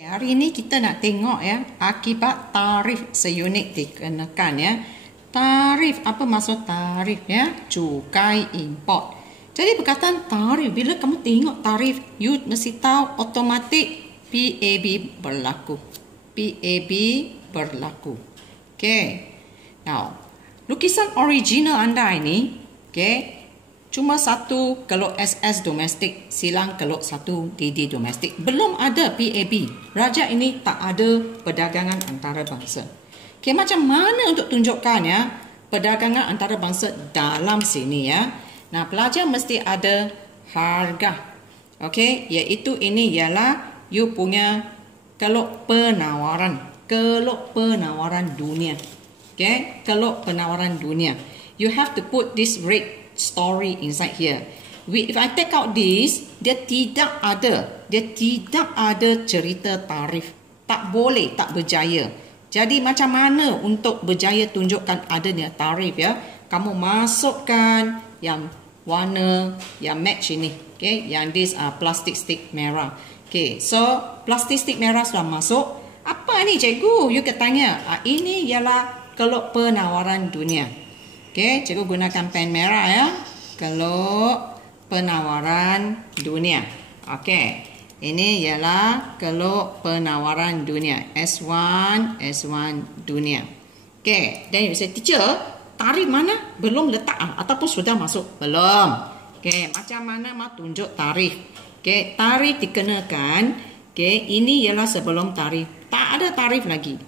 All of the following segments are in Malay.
Hari ini kita nak tengok ya akibat tarif seunit dikenakan ya. Tarif, apa maksud tarif ya? Cukai import. Jadi perkataan tarif, bila kamu tengok tarif, you mesti tahu automatik PAB berlaku. PAB berlaku. Okay. Now, lukisan original anda ini, okay, cuma satu kelok SS domestik, silang kelok satu DD domestik. Belum ada PAB. Raja ini tak ada perdagangan antarabangsa. Okay, macam mana untuk tunjukkan ya perdagangan antarabangsa dalam sini ya? Nah, pelajar mesti ada harga. Okay, iaitu ini ialah you punya kelok penawaran. Kelok penawaran dunia. Okay, kelok penawaran dunia. You have to put this rate story inside here. If I take out this, dia tidak ada cerita tarif. Tak boleh, tak berjaya. Jadi macam mana untuk berjaya tunjukkan adanya tarif ya? Kamu masukkan yang warna yang match ini. Okay, yang this plastik stick merah. Okay, so plastik stick merah sudah masuk. Apa ni cikgu? You tanya. Ini ialah kelok penawaran dunia. Okay, cikgu gunakan pen merah ya. Kelok penawaran dunia. Okay, ini ialah kelok penawaran dunia. S1 dunia. Okay, then you say, teacher, tarif mana? Belum letak ataupun sudah masuk? Belum. Okay, macam mana mau tunjuk tarif? Okay, tarif dikenakan. Okay, ini ialah sebelum tarif. Tak ada tarif lagi.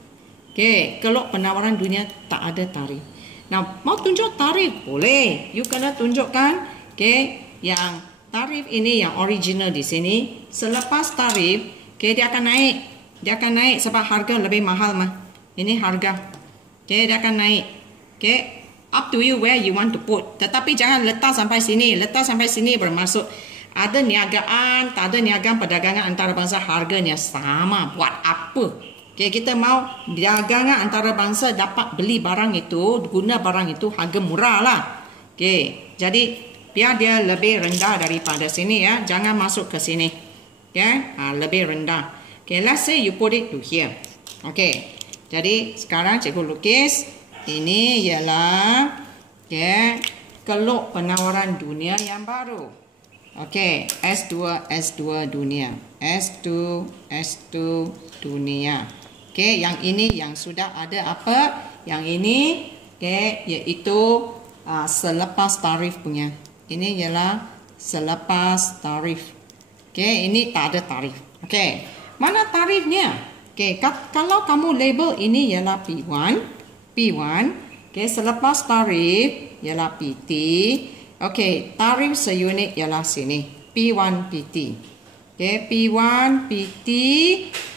Okay, kelok penawaran dunia tak ada tarif. Nah, mau tunjuk tarif? Boleh. You kena tunjukkan, okay, yang tarif ini yang original di sini. Selepas tarif, okay, dia akan naik. Dia akan naik sebab harga lebih mahal mah. Ini harga. Okay, dia akan naik. Okay, up to you where you want to put. Tetapi jangan letak sampai sini. Letak sampai sini bermaksud ada niagaan, tak ada niagaan perdagangan antarabangsa harganya sama. Buat apa? Okay, kita mau dagangan antarabangsa dapat beli barang itu, guna barang itu harga murah lah. Okay, jadi biar dia lebih rendah daripada sini ya. Jangan masuk ke sini. Okay, lebih rendah. Okay, let's say you put it to here. Okay, jadi sekarang cikgu lukis. Ini ialah okay, kelok penawaran dunia yang baru. Okay, S2 dunia. S2 dunia. Okay, yang ini yang sudah ada apa? Yang ini, okay, iaitu selepas tarif punya. Ini ialah selepas tarif. Okay, ini tak ada tarif. Okay, mana tarifnya? Okay, kalau kamu label ini ialah P1. Okay, selepas tarif ialah PT. Okay, tarif seunit ialah sini. P1 PT. Okay, P1 PT.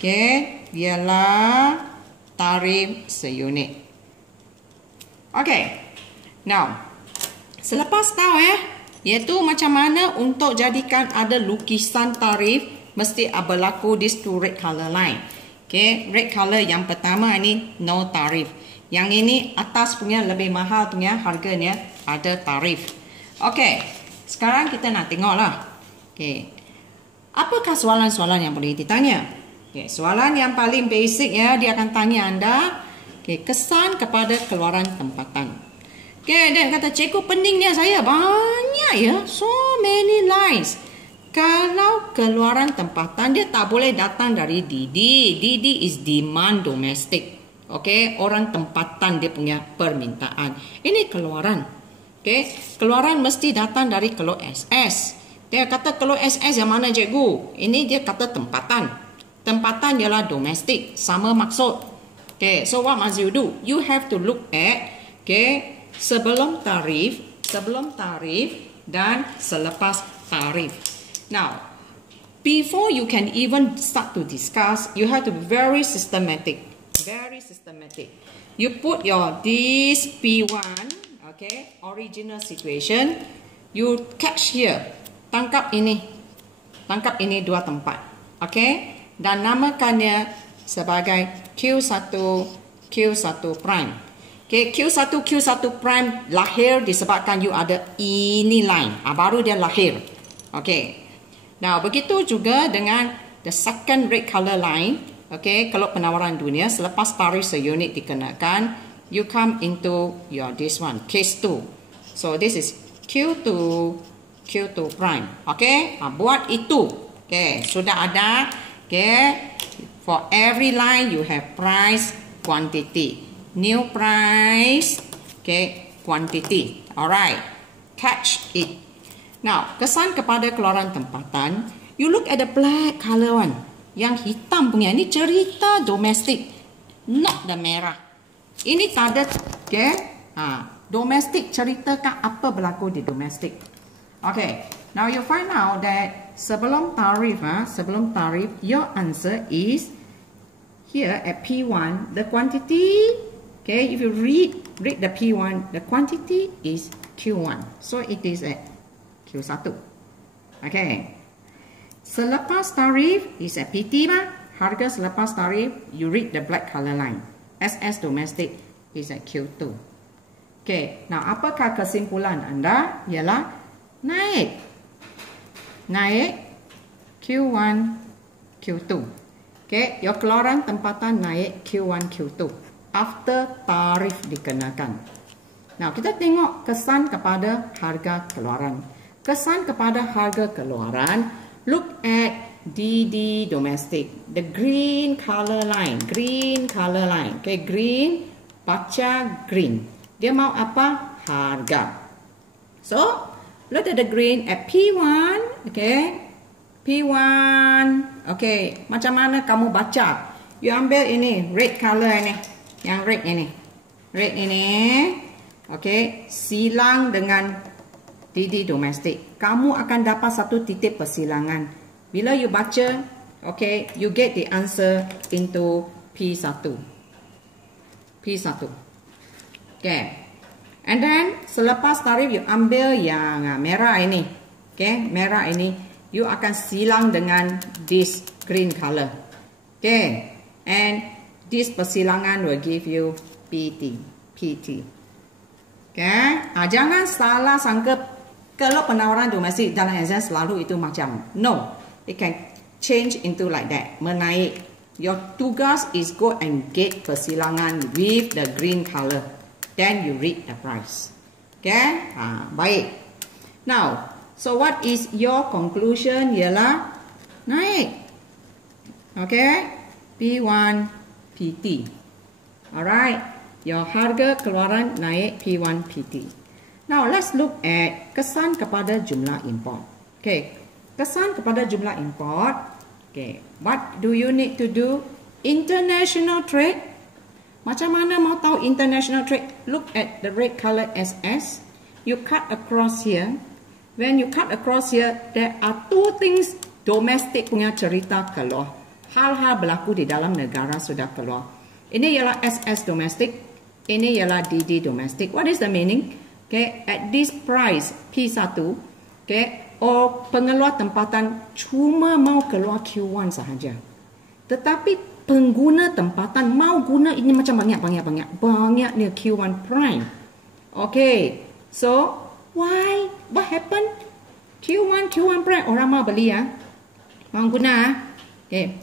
Okay, ialah tarif seunit. Okay. Now, selepas tahu iaitu macam mana untuk jadikan ada lukisan tarif, mesti berlaku these two red color line. Okay, red color yang pertama ini no tarif. Yang ini atas punya lebih mahal punya harganya ada tarif. Okay, sekarang kita nak tengoklah. Okay, apakah soalan-soalan yang boleh ditanya? Okay, soalan yang paling basic ya, dia akan tanya anda, okay, kesan kepada keluaran tempatan. Okay, dan kata cikgu peningnya saya banyak ya, so many lines. Kalau keluaran tempatan dia tak boleh datang dari DD. DD is demand domestic. Okay, orang tempatan dia punya permintaan. Ini keluaran. Okay, keluaran mesti datang dari kelok SS. Dia kata kelok SS yang mana cikgu? Ini dia kata tempatan. Tempatan ialah domestik, sama maksud. Okay, so what must you do? You have to look at, okay, sebelum tarif dan selepas tarif. Now, before you can even start to discuss, you have to be very systematic. Very systematic. You put your this P1, okay, original situation. You catch here. Tangkap ini dua tempat. Okay. Dan namakannya sebagai Q1 prime. Okay, Q1 prime lahir disebabkan you ada ini line. Baru dia lahir. Okay. Now, begitu juga dengan the second red color line, okay, kalau penawaran dunia, selepas tarif seunit dikenakan, you come into your this one, case 2. So this is Q2, Q2 prime. Okay, buat itu. Okay, sudah ada. Okay, for every line you have price, quantity. New price, okay, quantity. Alright, catch it. Now, kesan kepada keluaran tempatan, you look at the black color one. Yang hitam punya, ini cerita domestik, not the merah. Ini tak ada, okay? Domestik, ceritakan apa berlaku di domestik. Okay, now you find out that sebelum tarif, your answer is here at P1, the quantity, okay, if you read the P1, the quantity is Q1. So it is at Q1. Okay. Selepas tarif is at PT mah. Harga selepas tarif, you read the black color line. SS domestic is at Q2. Okay, now apakah kesimpulan anda? Ialah naik Q1, Q2. Okay, your keluaran tempatan naik Q1, Q2 after tarif dikenakan. Now kita tengok kesan kepada harga keluaran. Kesan kepada harga keluaran, look at DD domestic, the green color line, okay, green, baca green. Dia mau apa? Harga. So, look at the green at P1, okay, P1, okay, macam mana kamu baca? You ambil ini, red color ini, yang red ini, okay, silang dengan DD domestic. Kamu akan dapat satu titik persilangan. Bila you baca, okay, you get the answer into P1. Okay. And then, selepas tarif, you ambil yang merah ini. Okay, merah ini. You akan silang dengan this green color. Okay. And this persilangan will give you PT. Okay. Jangan salah sangka kalau penawaran domestik dalam exam selalu itu macam. No. It can change into like that. Menaik. Your tugas is go and get persilangan with the green color. Then you read the price. Okay? Baik. Now, so what is your conclusion? Ialah naik. Okay? P1, PT. Alright. Your harga keluaran naik P1, PT. Now, let's look at kesan kepada jumlah import. Okay. Kesan kepada jumlah import. Okay. What do you need to do? International trade. Macam mana mau tahu international trade? Look at the red color SS. You cut across here. When you cut across here, there are two things domestik punya cerita keluar. Hal-hal berlaku di dalam negara sudah keluar. Ini ialah SS domestik. Ini ialah DD domestik. What is the meaning? Okay, at this price P1, okay, pengeluar tempatan cuma mau keluar Q1 sahaja. Tetapi pengguna tempatan mau guna ini macam banyaknya Q1 prime. Okay, so why? What happened? Q1 prime orang mau beli ya, mau guna. Okay,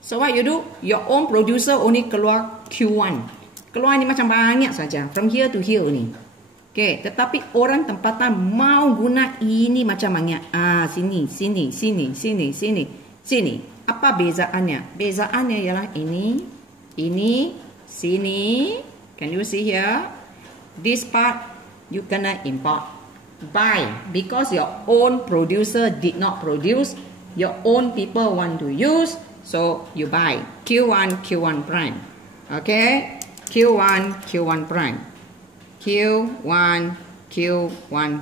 so what you do? Your own producer only keluar Q1. Keluar ini macam banyak saja, from here to here ni. Okay, tetapi orang tempatan mau guna ini macam banyak. Sini. Apa bezaannya? Bezaannya ialah ini, sini. Can you see here? This part you kena import. Buy. Because your own producer did not produce. Your own people want to use. So you buy. Q1 prime. Okay? Q1 prime. Q1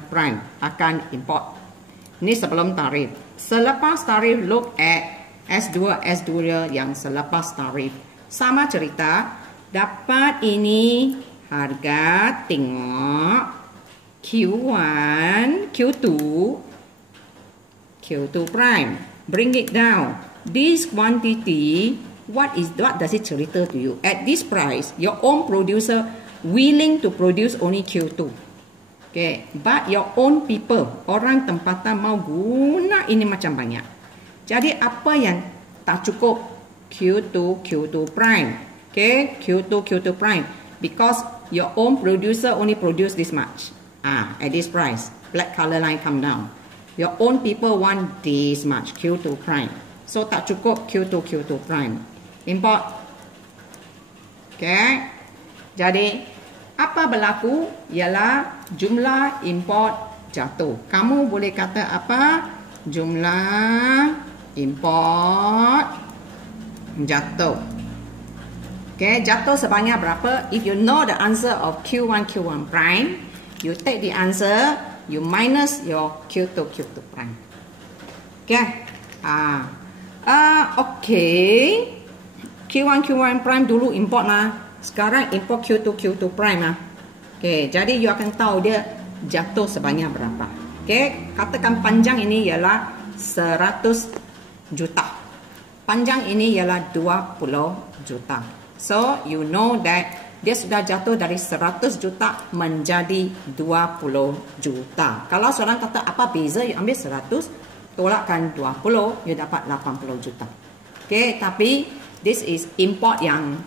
prime akan import. Ini sebelum tarif. Selepas tarif, look at S2 yang selepas tarif. Sama cerita. Dapat ini harga, tengok Q1, Q2 prime. Bring it down. This quantity, what does it cerita to you? At this price, your own producer willing to produce only Q2. Okay, but your own people, orang tempatan mau guna ini macam banyak. Jadi apa yang tak cukup Q2 Q2 prime. Okay, Q2 Q2 prime. Because your own producer only produce this much. At this price, black color line come down. Your own people want this much Q2 prime. So tak cukup Q2 Q2 prime. Import. Okay. Jadi apa berlaku ialah jumlah import jatuh. Kamu boleh kata apa? Jumlah import jatuh. Okay, jatuh sebanyak berapa? If you know the answer of Q1 Q1 prime, you take the answer, you minus your Q2 Q2 prime. Okay. Okay. Q1 Q1 prime dulu import lah. Sekarang import Q2 Q2 prime lah. Okay, jadi you akan tahu dia jatuh sebanyak berapa. Okay, katakan panjang ini ialah 100 juta. Panjang ini ialah 20 juta. So, you know that dia sudah jatuh dari 100 juta menjadi 20 juta. Kalau seorang kata apa beza, you ambil 100, tolakkan 20, you dapat 80 juta. Okay, tapi this is import yang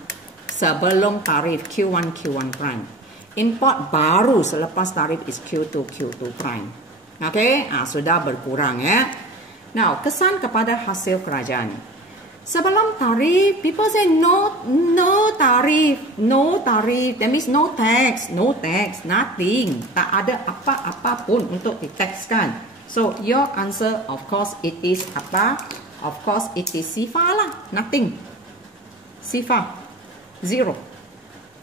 sebelum tarif Q1 Q1 prime. Import baru selepas tarif is Q2 Q2 prime. Okay, sudah berkurang ya. Now, kesan kepada hasil kerajaan. Sebelum tarif, people say no tarif. That means no tax, nothing. Tak ada apa-apa pun untuk ditaxkan. So your answer, of course, it is apa? Of course, it is SIFA lah, nothing. SIFA, zero.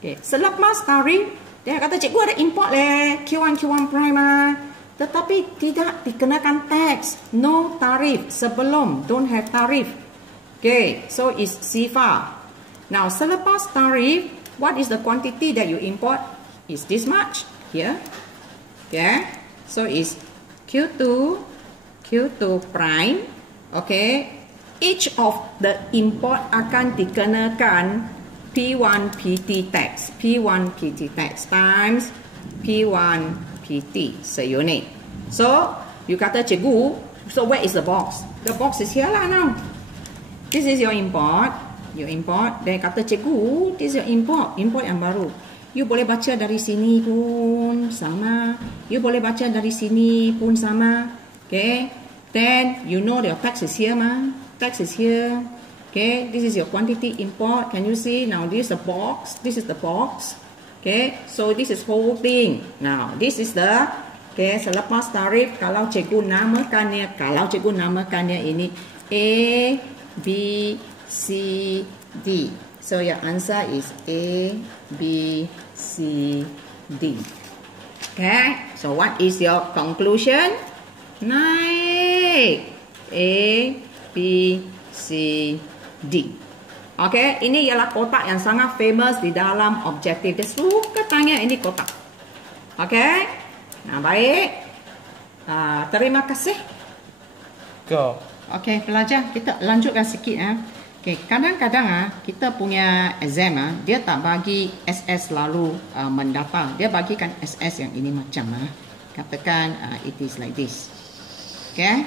Okay. Selepas tarif, dia kata cikgu ada import leh, Q1 Q1 prime lah. Tetapi tidak dikenakan tax, no tarif. Sebelum, don't have tarif. Okay, so it's SIFA. Now, selepas tarif, what is the quantity that you import? Is this much here? Okay, so it's Q2 prime. Okay, each of the import akan dikenakan P1 PT tax. P1 PT tax times P1 PT seunit. So, you kata cikgu, so where is the box? The box is here lah now. This is your import. You import. Then kata cikgu, this is your import. Import yang baru. You boleh baca dari sini pun sama. You boleh baca dari sini pun sama. Okay. Then you know your tax is here mah. Tax is here. Okay. This is your quantity import. Can you see? Now this is the box. This is the box. Okay. So this is whole thing. Now this is the. Okay. Selepas tarif, kalau cikgu namakannya ini A, B, C, D. So your answer is A, B, C, D. Okay. So what is your conclusion? Naik. A, B, C, D. Okay. Ini ialah kotak yang sangat famous di dalam objektif. Dia suka tanya ini kotak. Okay. Nah, baik. Terima kasih. Go. Okey, pelajar, kita lanjutkan sikit ya. Okey, kadang-kadang kita punya exam dia tak bagi SS lalu mendatar. Dia bagikan SS yang ini macam katakan it is like this. Okay?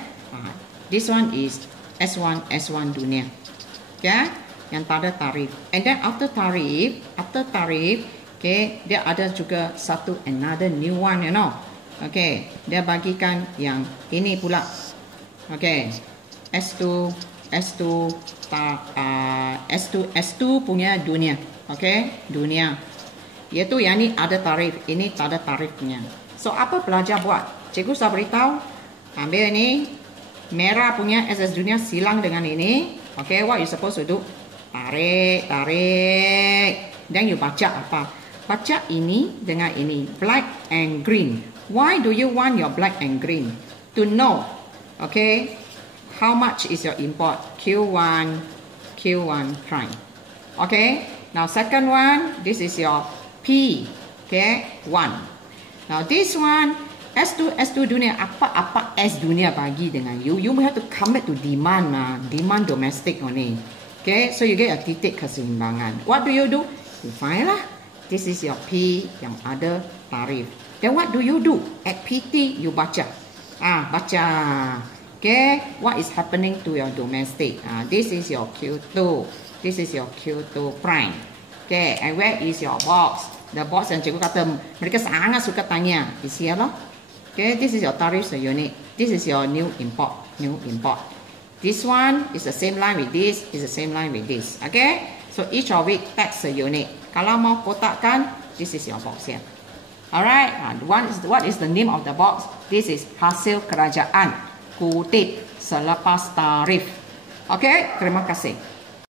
This one is S1 dunia. Okay? Yang tak ada tarif. And then after tarif, okay, dia ada juga satu another new one, you know. Okay, dia bagikan yang ini pula. Okay. S2 punya dunia. Okay, dunia. Iaitu yang ni ada tarif, ini tak ada tarifnya. So apa pelajar buat? Cikgu sudah beritahu, ambil ni merah punya SS dunia silang dengan ini. Okay, what you supposed to do? Tarik. Dan you baca apa? Baca ini dengan ini, black and green. Why do you want your black and green? To know, okay, how much is your import? Q1 prime. Okay. Now second one, this is your P. Okay, 1. Now this one, S2 dunia, apa S dunia bagi dengan you? You have to come back to demand demand domestic only. Okay, so you get a titik keseimbangan. What do? You find lah. This is your P yang ada tarif. Then what do? At PT you baca. Baca. Okay, what is happening to your domestic? This is your Q2. This is your Q2 prime. Okay, and where is your box? The box yang cikgu kata mereka sangat suka tanya. Is here loh. Okay, this is your tariff unit. This is your new import. New import. This one is the same line with this. Is the same line with this. Okay, so each of it tax a unit. Kalau mau kotakkan, this is your box here. Alright, what is the name of the box? This is hasil kerajaan. Kutip selepas tarif. Okay, terima kasih.